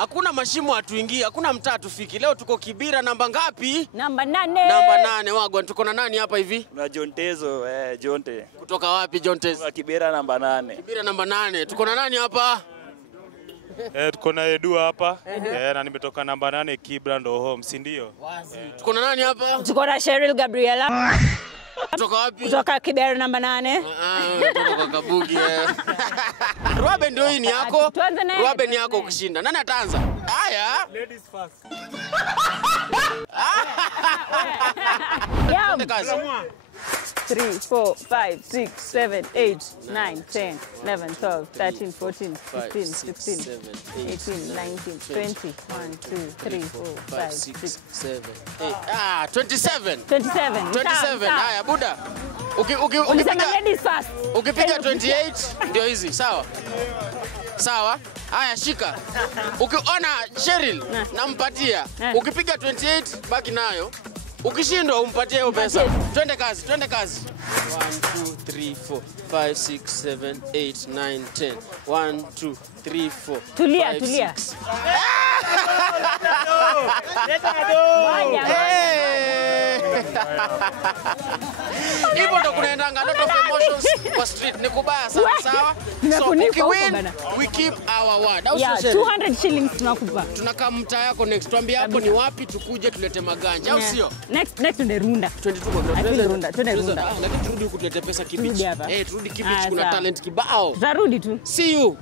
Hakuna mashimo hatuingia, hakuna mtaa tufiki. Leo tuko Kibira namba ngapi? Namba 8. Namba 8 wagwan. Tuko na nani hapa hivi? Kuna Jontezo, Jonte. Kutoka wapi Jontes? Kutoka Kibira namba 8. Kibira namba 8. Tuko na nani hapa? Tuko na Edu hapa. Na nimetoka namba 8 Kibra ndo home, si ndio? Tuko na nani hapa? Tuko na Cheryl Gabriela. Kutoka wapi? Kutoka Kibera namba 8. Kutoka Kabugi. Ruabe ndio hii ni yako. Ruabe ni yako ukishinda. Nani ataanza? Haya. Ladies first. Twende kazi. 3, 4, 5, 6, 7, 8, 9, 10, 11, 12, 13, 14, 15, 16, 18, 19, 20, 1, 2, 3, 4, 5, 6, 7, 8. 27. 27. 27. Haya, Buda. Ulisema ladies first. Ukipiga 28 ndio hizi, sawa? Sawa? Haya, shika. Ukiona Cheryl nampatia. Ukipiga 28 baki nayo. Ukishindwa umpatie hiyo pesa. Twende kazi, twende kazi. 1 2 3 4 5 6 7 8 9 10. 1 2 3 4. Tulia, tulia. Hivyo ndo kunaendanga lot of emotions kwa street. Ni kubaya sana, sawa? So ukiwin, we keep our word. Yeah, 200 shillings tunakupa. Tunakaa mtaa yako next. Tuambie hapo ni wapi tukuje tulete maganja, au sio? Next ndio Runda. 22 kwa Runda, twende Runda. Lakini turudi huku tulete pesa Kibich. Turudi Turudi Kibich, kuna talent kibao. Tutarudi tu. See you.